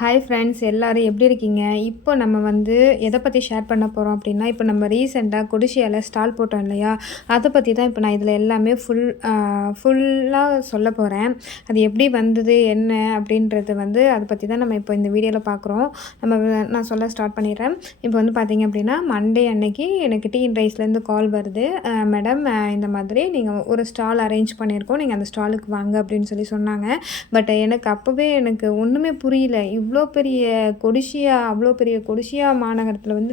Hi friends, எல்லாரும் எப்படி இருக்கீங்க? இப்போ நம்ம வந்து எதை பற்றி ஷேர் பண்ண போகிறோம் அப்படின்னா, இப்போ நம்ம ரீசெண்டாக கொடிஷியாவில் ஸ்டால் போட்டோம் இல்லையா? அதை பற்றி தான் இப்போ நான் இதில் எல்லாமே ஃபுல்லாக சொல்ல போகிறேன். அது எப்படி வந்தது, என்ன அப்படின்றது வந்து அதை பற்றி தான் நம்ம இப்போ இந்த வீடியோவில் பார்க்குறோம். நான் சொல்ல ஸ்டார்ட் பண்ணிடுறேன். இப்போ வந்து பார்த்தீங்க அப்படின்னா, மண்டே அன்னைக்கு எனக்கு டீ அண்ட் ரைஸ்லேருந்து கால் வருது. மேடம், இந்த மாதிரி நீங்கள் ஒரு ஸ்டால் அரேஞ்ச் பண்ணியிருக்கோம், நீங்கள் அந்த ஸ்டாலுக்கு வாங்க அப்படின்னு சொன்னாங்க. பட் எனக்கு அப்போவே எனக்கு ஒன்றுமே புரியல. இவ்வளோ பெரிய கொடிஷியா மாநகரத்தில் வந்து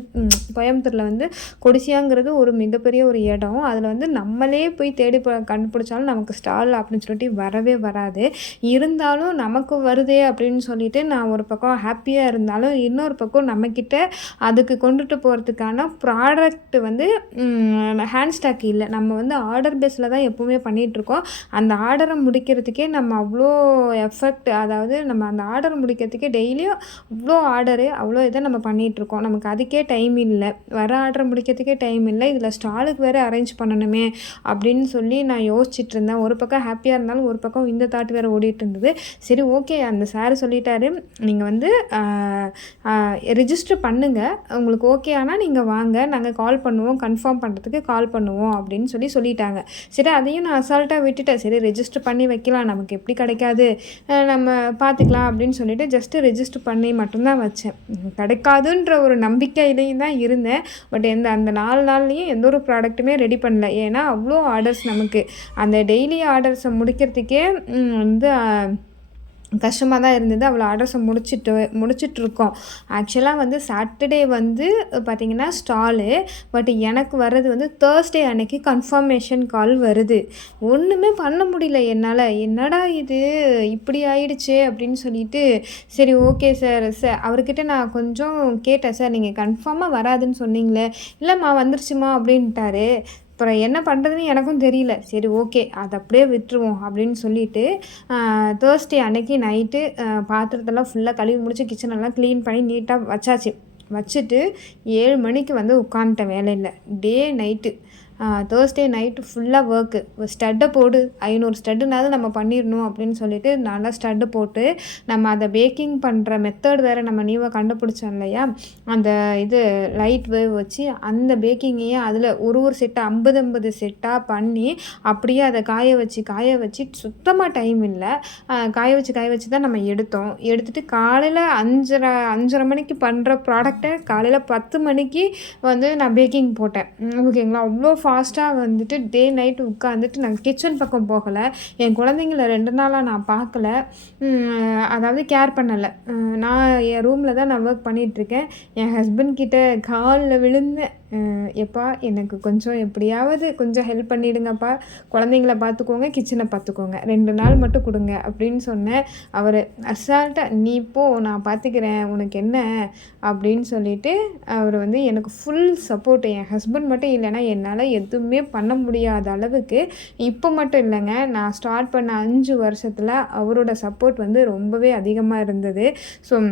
கோயம்புத்தூரில் வந்து கொடிஷியாங்கிறது ஒரு மிகப்பெரிய ஒரு இடம். அதில் வந்து நம்மளே போய் தேடி கண்டுபிடிச்சாலும் நமக்கு ஸ்டால் அப்படின்னு சொல்லிட்டு வரவே வராது. இருந்தாலும் நமக்கு வருதே அப்படின்னு சொல்லிட்டு நான் ஒரு பக்கம் ஹாப்பியாக இருந்தாலும், இன்னொரு பக்கம் நம்மக்கிட்ட அதுக்கு கொண்டுட்டு போகிறதுக்கான ப்ராடக்ட் வந்து ஹேண்ட் ஸ்டாக் இல்லை. நம்ம வந்து ஆர்டர் பேஸில் தான் எப்போவுமே பண்ணிகிட்ருக்கோம். அந்த ஆர்டரை முடிக்கிறதுக்கே நம்ம அவ்வளோ எஃபெக்ட், அதாவது நம்ம அந்த ஆர்டர் முடிக்கிறதுக்கே டெய்லியும் அவ்வளோ இதை நம்ம பண்ணிகிட்ருக்கோம். நமக்கு அதுக்கே டைம் இல்லை, வர ஆர்டர் முடிக்கிறதுக்கே டைம் இல்லை, இதில் ஸ்டாலுக்கு வேறு அரேஞ்ச் பண்ணணுமே அப்படின்னு சொல்லி நான் யோசிச்சுட்டு இருந்தேன். ஒரு பக்கம் ஹாப்பியாக இருந்தாலும் ஒரு பக்கம் இந்த தாட் வேறு ஓடிட்டு இருந்தது. சரி, ஓகே, அந்த சார் சொல்லிட்டாரு, நீங்கள் வந்து ரிஜிஸ்டர் பண்ணுங்கள், உங்களுக்கு ஓகே ஆனால் நீங்கள் வாங்க, நாங்கள் கால் பண்ணுவோம், கன்ஃபார்ம் பண்ணுறதுக்கு கால் பண்ணுவோம் அப்படின்னு சொல்லிட்டாங்க. சரி, அதையும் நான் அசால்ட்டாக விட்டுட்டேன். சரி, ரெஜிஸ்டர் பண்ணி வைக்கலாம், நமக்கு எப்படி கிடைக்காது, நம்ம பார்த்துக்கலாம் அப்படின்னு சொல்லிட்டு ஜஸ்ட்டு ரெஜிஸ்டர் பண்ணி மட்டும்தான் வச்சேன். கிடைக்காதுன்ற ஒரு நம்பிக்கையிலையும் தான் இருந்தேன். பட் அந்த 4 நாள்லேயும் எந்த ஒரு ப்ராடக்ட்டுமே ரெடி பண்ணல. ஏன்னா அவ்வளோ ஆர்டர்ஸ், நமக்கு அந்த டெய்லி ஆர்டர்ஸை முடிக்கிறதுக்கே வந்து கஷ்டமாக தான் இருந்தது. அவ்வளோ ஆர்டர்ஸை முடிச்சிட்ருக்கோம். ஆக்சுவலாக வந்து சாட்டர்டே வந்து பார்த்திங்கன்னா ஸ்டாலு, பட் எனக்கு வர்றது வந்து தேர்ஸ்டே அன்னைக்கு கன்ஃபர்மேஷன் கால் வருது. ஒன்றுமே பண்ண முடியல என்னால். என்னடா இது இப்படி ஆயிடுச்சே அப்படின்னு சொல்லிட்டு, சரி ஓகே சார் அவர்கிட்ட நான் கொஞ்சம் கேட்டேன். சார், நீங்கள் கன்ஃபார்மாக வராதுன்னு சொன்னீங்களே. இல்லைம்மா வந்துருச்சுமா அப்படின்ட்டாரு. அப்புறம் என்ன பண்ணுறதுன்னு எனக்கும் தெரியல. சரி, ஓகே, அதை அப்படியே விட்டுருவோம் அப்படின்னு சொல்லிட்டு தேர்ஸ்டே அன்னைக்கு நைட்டு பாத்திரத்தெல்லாம் ஃபுல்லாக கழுவி முடிச்சு கிச்சனெல்லாம் க்ளீன் பண்ணி நீட்டாக வச்சுட்டு 7 மணிக்கு வந்து உட்காந்துட்டேன் வேலையில். டே நைட்டு தேர்ஸ்டே நைட்டு ஃபுல்லாக ஒர்க்கு. ஸ்டட்டை போடு, 500 ஸ்டட்டுனாவது நம்ம பண்ணிடணும் அப்படின்னு சொல்லிட்டு நல்லா ஸ்டட்டு போட்டு, நம்ம அதை பேக்கிங் பண்ணுற மெத்தட் வேறு நம்ம நியூவாக கண்டுபிடிச்சோம் இல்லையா, அந்த இது லைட் வேவ் வச்சு அந்த பேக்கிங்கையே அதில் ஒரு செட்டாக 50 செட்டாக பண்ணி அப்படியே அதை காய வச்சு சுத்தமாக டைம் இல்லை. காய வச்சு தான் நம்ம எடுத்துகிட்டு காலையில் 5:30 மணிக்கு பண்ணுற ப்ராடக்டை காலையில் 10 மணிக்கு வந்து நான் பேக்கிங் போட்டேன். ஓகேங்களா? அவ்வளோ ஃபாஸ்ட்டாக வந்துட்டு டே நைட்டு உட்காந்துட்டு நான் கிச்சன் பக்கம் போகலை. என் குழந்தைங்கள 2 நாளாக நான் பார்க்கல, அதாவது கேர் பண்ணலை. நான் என் ரூமில் தான் நான் ஒர்க் பண்ணிகிட்ருக்கேன். என் ஹஸ்பண்ட் கிட்ட காலில் விழுந்தேன். எப்பா, எனக்கு கொஞ்சம் எப்படியாவது கொஞ்சம் ஹெல்ப் பண்ணிவிடுங்கப்பா, குழந்தைங்கள பார்த்துக்கோங்க, கிச்சனை பார்த்துக்கோங்க, 2 நாள் மட்டும் கொடுங்க அப்படின்னு சொன்னேன். அவர் அசால்ட்டாக, நீ போ, நான் பார்த்துக்கிறேன், உனக்கு என்ன அப்படின்னு சொல்லிட்டு அவர் வந்து எனக்கு ஃபுல் சப்போர்ட். என் ஹஸ்பண்ட் மட்டும் இல்லைன்னா என்னால் எதுவுமே பண்ண முடியாத அளவுக்கு, இப்போ மட்டும் இல்லைங்க, நான் ஸ்டார்ட் பண்ண 5 வருஷத்தில் அவரோட சப்போர்ட் வந்து ரொம்பவே அதிகமாக இருந்தது. ஸோ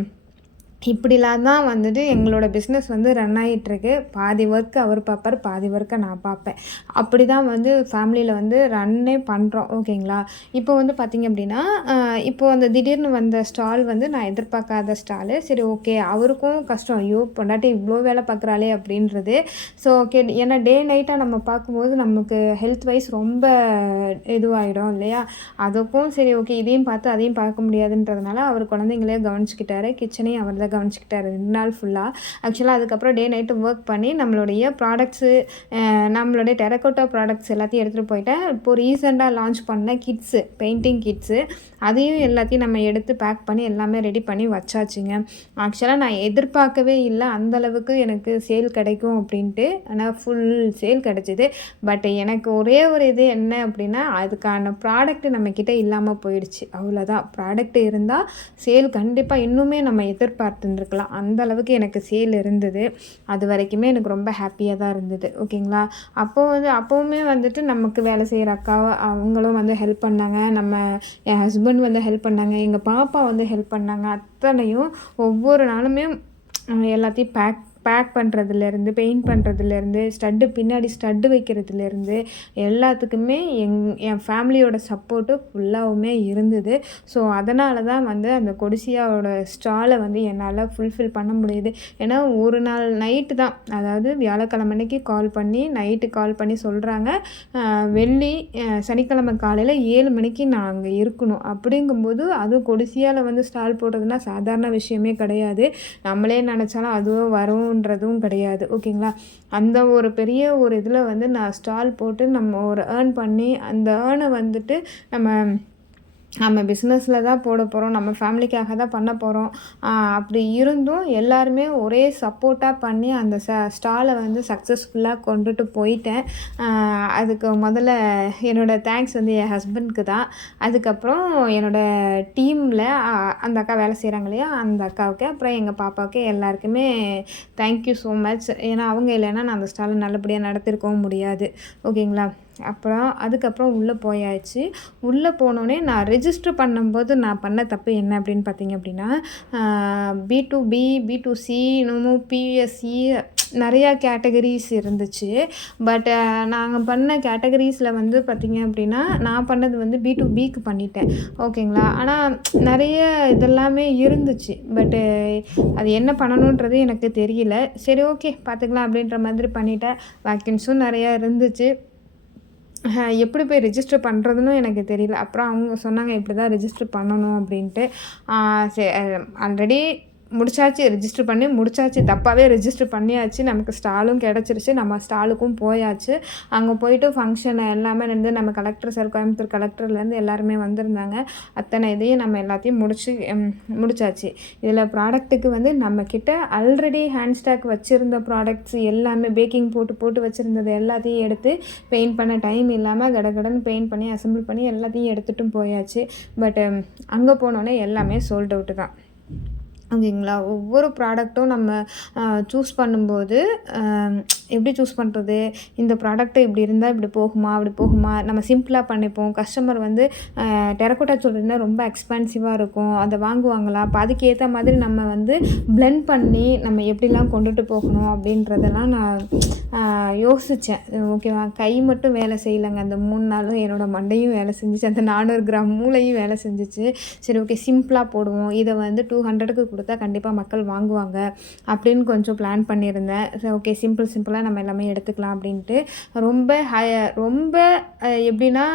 இப்படிலாம் தான் வந்துட்டு எங்களோட பிஸ்னஸ் வந்து ரன் ஆகிட்டுருக்கு. பாதி ஒர்க்கு அவர் பார்ப்பார், பாதி ஒர்க்கை நான் பார்ப்பேன். அப்படி தான் வந்து ஃபேமிலியில் வந்து ரன்னே பண்ணுறோம். ஓகேங்களா? இப்போ வந்து பார்த்திங்க அப்படின்னா, இப்போது அந்த திடீர்னு வந்த ஸ்டால் வந்து நான் எதிர்பார்க்காத ஸ்டாலு. சரி, ஓகே, அவருக்கும் கஷ்டம், ஐயோ பொண்டாட்டி இவ்வளோ வேலை பார்க்குறாளே அப்படின்றது. ஸோ ஓகே, ஏன்னா டே நைட்டாக நம்ம பார்க்கும்போது நமக்கு ஹெல்த் வைஸ் ரொம்ப இதுவாகிடும் இல்லையா? அதுக்கும் சரி, ஓகே, இதையும் பார்த்து அதையும் பார்க்க முடியாதுன்றதுனால அவர் குழந்தைங்களே கவனிச்சிக்கிட்டாரு, கிச்சனையும் அவர் தான் கவனிச்சிக்கிட்டாரு 2 நாள் ஃபுல்லாக. ஆக்சுவலாக அதுக்கப்புறம் டே நைட்டு ஒர்க் பண்ணி நம்மளுடைய ப்ராடக்ட்ஸு, நம்மளுடைய டெரக்கோட்டா ப்ராடக்ட்ஸ் எல்லாத்தையும் எடுத்துகிட்டு போயிட்டேன். இப்போது ரீசெண்டாக லான்ச் பண்ண கிட்ஸு, பெயிண்டிங் கிட்ஸு, அதையும் எல்லாத்தையும் நம்ம எடுத்து பேக் பண்ணி எல்லாமே ரெடி பண்ணி வச்சாச்சுங்க. ஆக்சுவலாக நான் எதிர்பார்க்கவே இல்லை அந்தளவுக்கு எனக்கு சேல் கிடைக்கும் அப்படின்ட்டு. ஆனால் ஃபுல் சேல் கிடச்சிது. பட் எனக்கு ஒரே ஒரு இது என்ன அப்படின்னா, அதுக்கான ப்ராடக்ட்டு நம்மக்கிட்ட இல்லாமல் போயிடுச்சு. அவ்வளோதான். ப்ராடக்ட் இருந்தால் சேல் கண்டிப்பாக இன்னுமே நம்ம எதிர்பார்த்துருந்துருக்கலாம். அந்த அளவுக்கு எனக்கு சேல் இருந்தது. அது வரைக்குமே எனக்கு ரொம்ப ஹாப்பியாக தான் இருந்தது. ஓகேங்களா? அப்போவுமே வந்துட்டு நமக்கு வேலை செய்கிற அக்கா அவங்களும் வந்து ஹெல்ப் பண்ணாங்க. என் ஹஸ்பண்ட் வந்து ஹெல்ப் பண்ணாங்க, எங்கள் பாப்பா வந்து ஹெல்ப் பண்ணாங்க. அத்தனையும் ஒவ்வொரு நாளுமே எல்லாத்தையும் பேக் பண்ணுறதுலேருந்து, பெயிண்ட் பண்ணுறதுலேருந்து, பின்னாடி ஸ்டட்டு வைக்கிறதுலேருந்து எல்லாத்துக்குமே என் ஃபேமிலியோட சப்போர்ட்டு ஃபுல்லாவுமே இருந்தது. ஸோ அதனால தான் வந்து அந்த கொடிசியாவோட ஸ்டாலை வந்து என்னால் ஃபுல்ஃபில் பண்ண முடியுது. ஏன்னா ஒரு நாள் நைட்டு தான், அதாவது வியாழக்கிழமை அன்னைக்கு நைட்டு கால் பண்ணி சொல்கிறாங்க, சனிக்கிழமை காலையில் 7 மணிக்கு நான் அங்கே இருக்கணும். அப்படிங்கும்போது அதுவும் கொடிசியாவில் வந்து ஸ்டால் போடுறதுனா சாதாரண விஷயமே கிடையாது. நம்மளே நினச்சாலும் அதுவும் வரும்ன்றதும் கிடையாது. ஓகேங்களா? அந்த ஒரு பெரிய ஒரு இதில் வந்து நான் ஸ்டால் போட்டு நம்ம ஒரு ஏர்ன் பண்ணி அந்த ஏர்னை வந்துட்டு நம்ம பிஸ்னஸில் தான் போட போகிறோம், நம்ம ஃபேமிலிக்காக தான் பண்ண போகிறோம். அப்படி இருந்தும் எல்லாருமே ஒரே சப்போர்ட்டாக பண்ணி அந்த ஸ்டாலை வந்து சக்ஸஸ்ஃபுல்லாக கொண்டுட்டு போயிட்டேன். அதுக்கு முதல்ல என்னோடய தேங்க்ஸ் வந்து என் ஹஸ்பண்ட்க்கு தான். அதுக்கப்புறம் என்னோடய டீமில் அந்த அக்கா வேலை செய்கிறாங்க இல்லையா, அந்த அக்காவுக்கு, அப்புறம் எங்கள் பாப்பாவுக்கு எல்லாருக்குமே தேங்க்யூ ஸோ மச். ஏன்னா அவங்க இல்லைன்னா நான் அந்த ஸ்டாலை நல்லபடியாக நடத்திருக்கவும் முடியாது. ஓகேங்களா? அதுக்கப்புறம் உள்ளே போயாச்சு. உள்ளே போனோடனே நான் ரெஜிஸ்டர் பண்ணும்போது நான் பண்ண தப்பு என்ன அப்படின்னு பார்த்தீங்க அப்படின்னா, B2B, B2C, இன்னமும் PSC நிறையா கேட்டகரிஸ் இருந்துச்சு. பட் நாங்கள் பண்ண கேட்டகரிஸில் வந்து பார்த்திங்க அப்படின்னா, நான் பண்ணது வந்து B2Bக்கு பண்ணிட்டேன். ஓகேங்களா? ஆனால் நிறைய இதெல்லாமே இருந்துச்சு. பட்டு அது என்ன பண்ணணுன்றது எனக்கு தெரியல. சரி, ஓகே பார்த்துக்கலாம் அப்படின்ற மாதிரி பண்ணிட்டேன். வேக்கன்ஸும் நிறையா இருந்துச்சு. எப்படி போய் ரெஜிஸ்டர் பண்ணுறதுன்னு எனக்கு தெரியல. அப்புறம் அவங்க சொன்னாங்க இப்படி தான் ரெஜிஸ்டர் பண்ணணும் அப்படின்ட்டு. ஆல்ரெடி ரெஜிஸ்டர் பண்ணி முடிச்சாச்சு. தப்பாகவே ரெஜிஸ்டர் பண்ணியாச்சு. நமக்கு ஸ்டாலும் கிடச்சிருச்சு. நம்ம ஸ்டாலுக்கும் போயாச்சு. அங்கே போயிட்டு ஃபங்க்ஷன் எல்லாமே நம்ம கலெக்டர் சார், கோயம்புத்தூர் கலெக்டர்லேருந்து எல்லாருமே வந்திருந்தாங்க. அத்தனை இதையும் நம்ம எல்லாத்தையும் முடிச்சாச்சு. இதில் ப்ராடக்ட்டுக்கு வந்து நம்மக்கிட்ட ஆல்ரெடி ஹேண்ட் ஸ்டாக் வச்சுருந்த ப்ராடக்ட்ஸ் எல்லாமே பேக்கிங் போட்டு வச்சுருந்தது எல்லாத்தையும் எடுத்து பெயிண்ட் பண்ண டைம் இல்லாமல் கடகடன்னு பெயிண்ட் பண்ணி அசம்பிள் பண்ணி எல்லாத்தையும் எடுத்துகிட்டும் போயாச்சு. பட் அங்கே போனோடனே எல்லாமே சோல்ட் அவுட்டு தான். ஓகேங்களா? ஒவ்வொரு ப்ராடக்ட்டும் நம்ம சூஸ் பண்ணும்போது எப்படி சூஸ் பண்ணுறது, இந்த ப்ராடக்ட்டு இப்படி இருந்தால் இப்படி போகுமா, அப்படி போகுமா, நம்ம சிம்பிளாக பண்ணிப்போம். கஸ்டமர் வந்து டெரக்கோட்டா ஜுவல்லரினா ரொம்ப எக்ஸ்பென்சிவாக இருக்கும், அதை வாங்குவாங்களா, அப்போ அதுக்கேற்ற மாதிரி நம்ம வந்து பிளெண்ட் பண்ணி நம்ம எப்படிலாம் கொண்டுட்டு போகணும் அப்படின்றதெல்லாம் நான் யோசித்தேன். ஓகேவா? கை மட்டும் வேலை செய்யலைங்க. அந்த 3 நாளும் என்னோடய மண்டையும் வேலை செஞ்சிச்சு, அந்த 400 கிராம் மூளையும் வேலை செஞ்சிச்சு. சரி, ஓகே, சிம்பிளாக போடுவோம், இதை வந்து 200க்கு கொடுத்தா கண்டிப்பாக மக்கள் வாங்குவாங்க அப்படின்னு கொஞ்சம் பிளான் பண்ணியிருந்தேன். சரி, ஓகே, சிம்பிளாக நம்ம எல்லாமே எடுத்துக்கலாம் அப்படின்ட்டு. ரொம்ப எப்படின்னா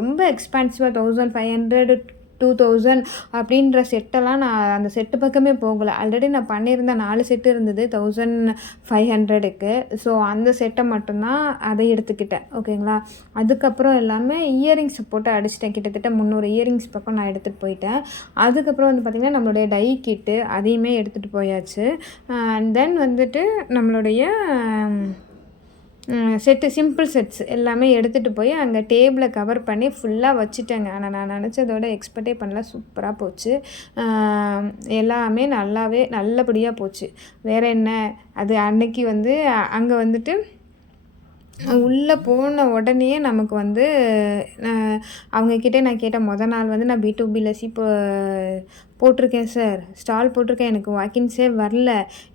ரொம்ப எக்ஸ்பென்சிவாக 1500 2000 அப்படின்ற செட்டெல்லாம் நான் அந்த செட்டு பக்கமே போகலை. ஆல்ரெடி நான் பண்ணியிருந்த 4 செட்டு இருந்தது 1500க்கு. ஸோ அந்த செட்டை மட்டும்தான் அதை எடுத்துக்கிட்டேன். ஓகேங்களா? அதுக்கப்புறம் எல்லாமே இயரிங்ஸ் போட்டு அடிச்சிட்டேன். கிட்டத்தட்ட 300 இயரிங்ஸ் பக்கம் நான் எடுத்துகிட்டு போயிட்டேன். அதுக்கப்புறம் வந்து பார்த்திங்கன்னா நம்மளுடைய டை கிட்டு அதையுமே எடுத்துகிட்டு போயாச்சு. அண்ட் தென் வந்துட்டு நம்மளுடைய சிம்பிள் செட்ஸ் எல்லாமே எடுத்துகிட்டு போய் அங்கே டேபிளை கவர் பண்ணி ஃபுல்லாக வச்சுட்டேங்க. ஆனால் நான் நினச்சதோட எக்ஸ்பெக்டே பண்ணல, சூப்பராக போச்சு. எல்லாமே நல்லபடியாக போச்சு. வேறு என்ன, அது அன்னைக்கு வந்து அங்கே வந்துட்டு உள்ளே போன உடனேயே நமக்கு வந்து அவங்கக்கிட்ட நான் கேட்டேன். நாள் வந்து நான் B2Bல போட்டிருக்கேன் சார், ஸ்டால் போட்டிருக்கேன், எனக்கு வாக்கின்ஸே வரல,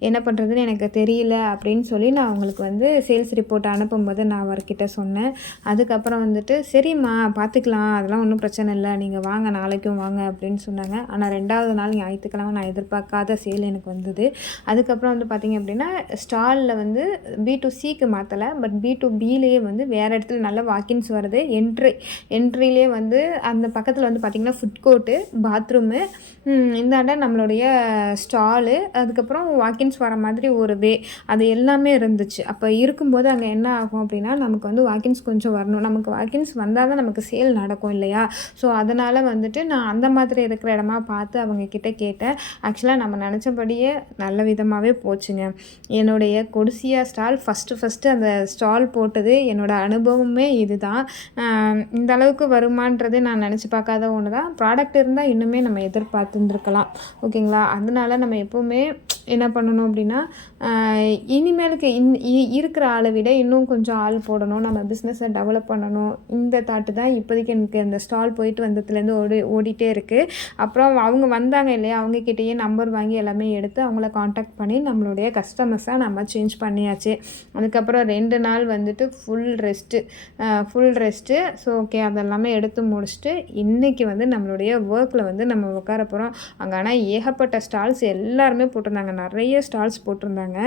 என்ன பண்ணுறதுன்னு எனக்கு தெரியல அப்படின்னு சொல்லி நான் அவங்களுக்கு வந்து சேல்ஸ் ரிப்போர்ட் அனுப்பும்போது நான் அவர்கிட்ட சொன்னேன். அதுக்கப்புறம் வந்துட்டு சரிம்மா பார்த்துக்கலாம், அதெல்லாம் ஒன்றும் பிரச்சனை இல்லை, நீங்கள் வாங்க, நாளைக்கும் வாங்க அப்படின்னு சொன்னாங்க. ஆனால் 2வது நாள் ஞாயிற்றுக்கிழமை நான் எதிர்பார்க்காத சேல் எனக்கு வந்தது. அதுக்கப்புறம் வந்து பார்த்திங்க அப்படின்னா ஸ்டாலில் வந்து B2Cக்கு மாற்றலை, பட் B2Bலேயே வந்து வேறு இடத்துல நல்ல வாக்கின்ஸ் வருது. என்ட்ரிலே வந்து அந்த பக்கத்தில் வந்து பார்த்திங்கன்னா ஃபுட் கோர்ட்டு, பாத்ரூமு, இந்தாண்ட நம்மளுடைய ஸ்டாலு, அதுக்கப்புறம் வாக்கின்ஸ் வர மாதிரி ஒரு அது எல்லாமே இருந்துச்சு. அப்போ இருக்கும்போது அங்கே என்ன ஆகும் அப்படின்னா நமக்கு வந்து வாக்கின்ஸ் கொஞ்சம் வரணும். நமக்கு வாக்கின்ஸ் வந்தால் தான் நமக்கு சேல் நடக்கும் இல்லையா? ஸோ அதனால் வந்துட்டு நான் அந்த மாதிரி இருக்கிற இடமா பார்த்து அவங்கக்கிட்ட கேட்டேன். ஆக்சுவலாக நம்ம நினச்சபடியே நல்ல விதமாகவே போச்சுங்க. என்னுடைய கொடிசியா ஸ்டால் ஃபஸ்ட்டு அந்த ஸ்டால் போட்டது என்னோடய அனுபவமே இது தான். இந்த அளவுக்கு வருமானது நான் நினச்சி பார்க்காத ஒன்று தான். ப்ராடக்ட் இருந்தால் இன்னுமே நம்ம எதிர்பார்த்துருந்துருக்கலாம். ஓகேங்களா? அதனால நம்ம எப்போவுமே என்ன பண்ணணும் அப்படின்னா, இனிமேலுக்கு இருக்கிற ஆளை விட இன்னும் கொஞ்சம் ஆள் போடணும். நம்ம பிஸ்னஸை டெவலப் பண்ணணும். இந்த தாட்டு தான் இப்போதைக்கு எனக்கு அந்த ஸ்டால் போயிட்டு வந்ததுலேருந்து ஓடிட்டே இருக்குது. அப்புறம் அவங்க வந்தாங்க இல்லையா, அவங்கக்கிட்டேயே நம்பர் வாங்கி எல்லாமே எடுத்து அவங்கள காண்டாக்ட் பண்ணி நம்மளுடைய கஸ்டமர்ஸாக நம்ம சேஞ்ச் பண்ணியாச்சு. அதுக்கப்புறம் 2 நாள் வந்துட்டு ஃபுல் ரெஸ்ட்டு. ஸோ ஓகே, அதெல்லாமே எடுத்து முடிச்சுட்டு இன்றைக்கி வந்து நம்மளுடைய ஒர்க்கில் வந்து நம்ம உட்கார போகிறோம். அங்கே ஆனால் ஏகப்பட்ட ஸ்டால்ஸ் எல்லாருமே போட்டிருந்தாங்க. நிறைய ஸ்டால்ஸ் போட்டிருந்தாங்க.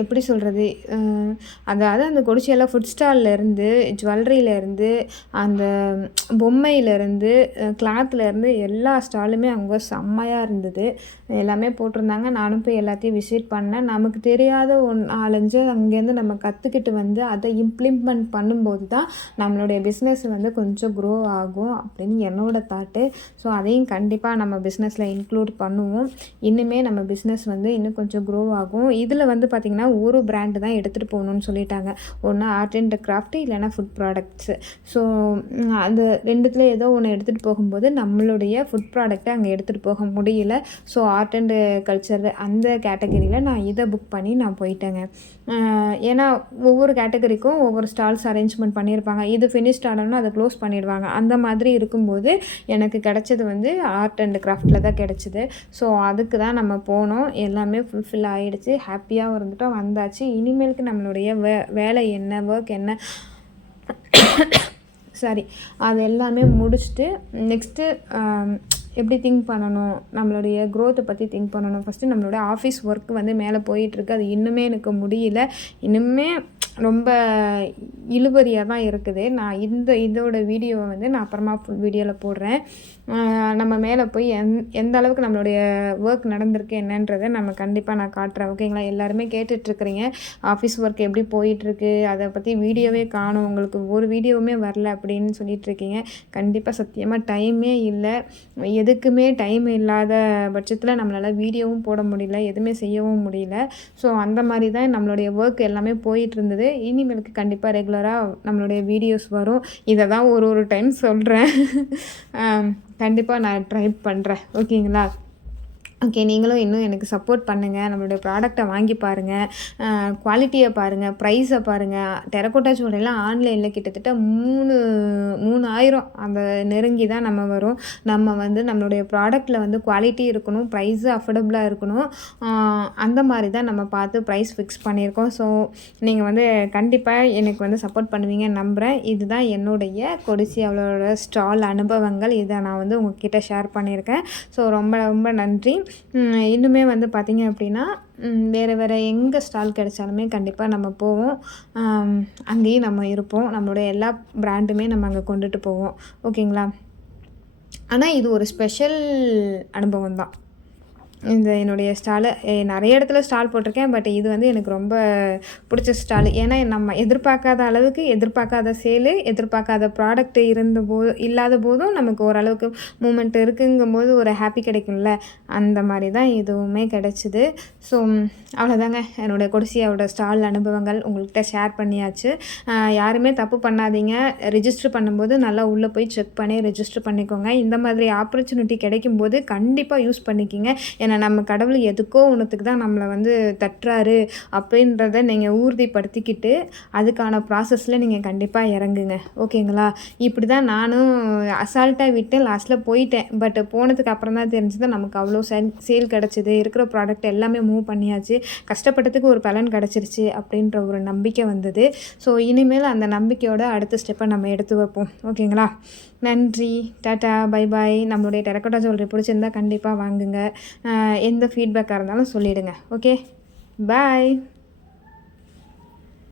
எப்படி சொல்கிறது, அதாவது அந்த கொடிசியால ஃபுட் ஸ்டால்லேருந்து, ஜுவல்லரியிலேருந்து, அந்த பொம்மையிலேருந்து, கிளாத்லேருந்து எல்லா ஸ்டாலுமே அங்கே செம்மையாக இருந்தது. எல்லாமே போட்டிருந்தாங்க. நானும் போய் எல்லாத்தையும் விசிட் பண்ணேன். நமக்கு தெரியாத 4-5 அங்கேருந்து நம்ம கற்றுக்கிட்டு வந்து அதை இம்ப்ளிமெண்ட் பண்ணும்போது தான் நம்மளுடைய பிஸ்னஸ் வந்து கொஞ்சம் க்ரோ ஆகும் அப்படின்னு என்னோடய தாட்டு. ஸோ அதையும் கண்டிப்பாக நம்ம பிஸ்னஸில் இன்க்ளூட் பண்ணுவோம். இன்னுமே நம்ம பிஸ்னஸ் வந்து இன்னும் கொஞ்சம் க்ரோ ஆகும். இதில் வந்து பார்த்திங்கன்னா ஒரு பிராண்டு தான் எடுத்துகிட்டு போகணுன்னு சொல்லிட்டாங்க. ஒன்று ஆர்ட் அண்ட் கிராஃப்ட், இல்லைனா ஃபுட் ப்ராடக்ட்ஸு. ஸோ அந்த 2த்தில் ஏதோ ஒன்று எடுத்துகிட்டு போகும்போது நம்மளுடைய ஃபுட் ப்ராடக்ட்டை அங்கே எடுத்துகிட்டு போக முடியல. ஸோ ஆர்ட் அண்டு கல்ச்சர் அந்த கேட்டகரியில் நான் இதை புக் பண்ணி நான் போயிட்டேங்க. ஏன்னா ஒவ்வொரு கேட்டகரிக்கும் ஒவ்வொரு ஸ்டால்ஸ் அரேஞ்ச்மெண்ட் பண்ணியிருப்பாங்க. இது ஃபினிஷ்ட் ஆனோன்னா அதை க்ளோஸ் பண்ணிடுவாங்க. அந்த மாதிரி இருக்கும்போது எனக்கு கிடச்சது வந்து ஆர்ட் அண்ட் கிராஃப்டில் தான் கிடச்சிது. ஸோ அதுக்கு தான் நம்ம போனோம். எல்லாமே ஃபுல்ஃபில் ஆகிடுச்சு. ஹாப்பியாகவும் இருந்துட்டோம், வந்தாச்சு. இனிமேலுக்கு நம்மளுடைய வேலை என்ன, ஒர்க் என்ன, அது எல்லாமே முடிச்சுட்டு நெக்ஸ்ட்டு எப்படி திங்க் பண்ணணும், நம்மளுடைய க்ரோத்தை பற்றி திங்க் பண்ணணும். ஃபஸ்ட்டு நம்மளோட ஆஃபீஸ் ஒர்க் வந்து மேலே போயிட்டுருக்கு. அது இன்னுமே எனக்கு முடியல. இன்னுமே ரொம்ப இழுபறியாக தான் இருக்குது. நான் இதோட வீடியோவை வந்து நான் அப்புறமா ஃபுல் வீடியோவில் போடுறேன். நம்ம மேலே போய் எந்த அளவுக்கு நம்மளுடைய ஒர்க் நடந்திருக்கு என்னன்றதை நம்ம கண்டிப்பாக நான் காட்டுறேன். ஓகேங்களா? எல்லாருமே கேட்டுட்ருக்குறீங்க, ஆஃபீஸ் ஒர்க் எப்படி போயிட்டுருக்கு, அதை பற்றி வீடியோவே காணும், உங்களுக்கு ஒரு வீடியோவுமே வரல அப்படின்னு சொல்லிகிட்ருக்கீங்க. கண்டிப்பாக சத்தியமாக டைமே இல்லை. எதுக்குமே டைம் இல்லாத பட்சத்தில் நம்மளால் வீடியோவும் போட முடியல, எதுவுமே செய்யவும் முடியல. ஸோ அந்த மாதிரி தான் நம்மளுடைய ஒர்க் எல்லாமே போயிட்டு இருந்தது. இனிமேலுக்கு கண்டிப்பாக ரெகுலராக நம்மளுடைய வீடியோஸ் வரும். இதை தான் ஒரு டைம் சொல்கிறேன். கண்டிப்பாக நான் ட்ரை பண்ணுறேன். ஓகேங்களா? ஓகே, நீங்களும் இன்னும் எனக்கு சப்போர்ட் பண்ணுங்கள். நம்மளுடைய ப்ராடக்டை வாங்கி பாருங்கள், குவாலிட்டியை பாருங்கள், ப்ரைஸை பாருங்கள். டெரக்கோட்டா ஜுவல்லரிலாம் ஆன்லைனில் கிட்டத்தட்ட 3000 அந்த நெருங்கி தான் நம்ம வரும். நம்ம வந்து நம்மளுடைய ப்ராடக்ட்டில் வந்து குவாலிட்டி இருக்கணும், ப்ரைஸு அஃபோர்டபுளாக இருக்கணும். அந்த மாதிரி தான் நம்ம பார்த்து ப்ரைஸ் ஃபிக்ஸ் பண்ணியிருக்கோம். ஸோ நீங்கள் வந்து கண்டிப்பாக எனக்கு வந்து சப்போர்ட் பண்ணுவீங்கன்னு நம்புகிறேன். இதுதான் என்னுடைய கொடிசியாவோட ஸ்டால் அனுபவங்கள். இதை நான் வந்து உங்கள்கிட்ட ஷேர் பண்ணியிருக்கேன். ஸோ ரொம்ப ரொம்ப நன்றி. இன்னுமே வந்து பார்த்திங்க அப்படின்னா வேறு எங்கே ஸ்டால் கிடைச்சாலுமே கண்டிப்பாக நம்ம போவோம். அங்கேயும் நம்ம இருப்போம். நம்மளுடைய எல்லா பிராண்டுமே நம்ம அங்கே கொண்டுட்டு போவோம். ஓகேங்களா? ஆனால் இது ஒரு ஸ்பெஷல் அனுபவம் தான். இந்த என்னுடைய ஸ்டாலு நிறைய இடத்துல ஸ்டால் போட்டிருக்கேன். பட் இது வந்து எனக்கு ரொம்ப பிடிச்ச ஸ்டாலு. ஏன்னா நம்ம எதிர்பார்க்காத அளவுக்கு எதிர்பார்க்காத சேலு, எதிர்பார்க்காத ப்ராடக்ட் இல்லாத போதும் நமக்கு ஓரளவுக்கு மூமெண்ட் இருக்குங்கும்போது ஒரு ஹாப்பி கிடைக்கும்ல, அந்த மாதிரி தான் இதுவுமே கிடச்சிது. ஸோ அவ்வளோதாங்க என்னோடய கொடிசியாவோட ஸ்டால் அனுபவங்கள் உங்கள்கிட்ட ஷேர் பண்ணியாச்சு. யாருமே தப்பு பண்ணாதீங்க. ரிஜிஸ்டர் பண்ணும்போது நல்லா உள்ளே போய் செக் பண்ணி ரெஜிஸ்டர் பண்ணிக்கோங்க. இந்த மாதிரி ஆப்பர்ச்சுனிட்டி கிடைக்கும்போது கண்டிப்பாக யூஸ் பண்ணிக்கிங்க. ஏன்னா நம்ம கடவுள் எதுக்கோ ஒன்றுத்துக்கு தான் நம்மளை வந்து தட்டுறாரு அப்படின்றத நீங்கள் உறுதிப்படுத்திக்கிட்டு அதுக்கான ப்ராசஸில் நீங்கள் கண்டிப்பாக இறங்குங்க. ஓகேங்களா? இப்படி தான் நானும் அசால்ட்டாக விட்டு லாஸ்ட்டில் போயிட்டேன். பட் போனதுக்கு அப்புறம் தான் தெரிஞ்சது நமக்கு அவ்வளோ சேல் கிடச்சிது, இருக்கிற ப்ராடக்ட் எல்லாமே மூவ் பண்ணியாச்சு, கஷ்டப்பட்டதுக்கு ஒரு பலன் கிடச்சிருச்சு அப்படின்ற ஒரு நம்பிக்கை வந்தது. ஸோ இனிமேல் அந்த நம்பிக்கையோட அடுத்த ஸ்டெப்பை நம்ம எடுத்து வைப்போம். ஓகேங்களா? நன்றி, டாட்டா, பை பாய். நம்மளுடைய டெரக்கோட்டா ஜுவல்லரி பிடிச்சிருந்தா கண்டிப்பாக வாங்குங்க. எந்த ஃபீட்பேக்காக இருந்தாலும் சொல்லிவிடுங்க. ஓகே, பாய்.